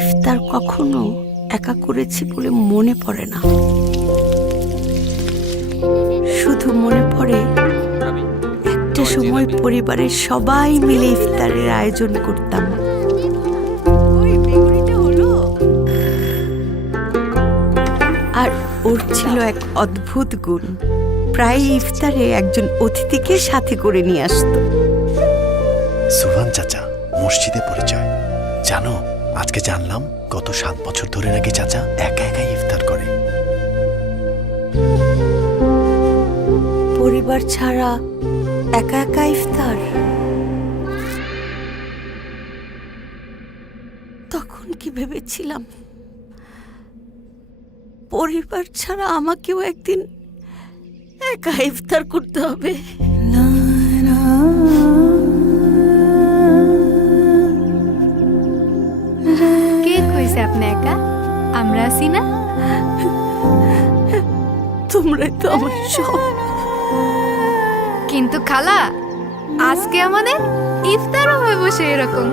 ইফতার কখনো একা করেছি বলে মনে পড়ে না, শুধু মনে পড়ে একটা সময় পরিবারের সবাই মিলে ইফতারের আয়োজন করতাম। আর ওর ছিল এক অদ্ভুত গুণ, প্রায় ইফতারে একজন অতিথিকে সাথে করে নিয়ে আসতো। সুভান চাচা মসজিদে পরিচয়। জানো, আজকে জানলাম গত 7 বছর ধরে নাকি চাচা একা একাই ইফতার করে। পরিবার ছাড়া একা একা ইফতার। তখন কি ভেবেছিলাম পরিবার ছাড়া আমাকেও একদিন একা ইফতার করতে হবে। কে কইছে আপনি একা? আমরা আছি না? তোমরাই তো আমার সব। কিন্তু খালা, আজকে আমাদের ইফতারও হয়ে বসে এরকম।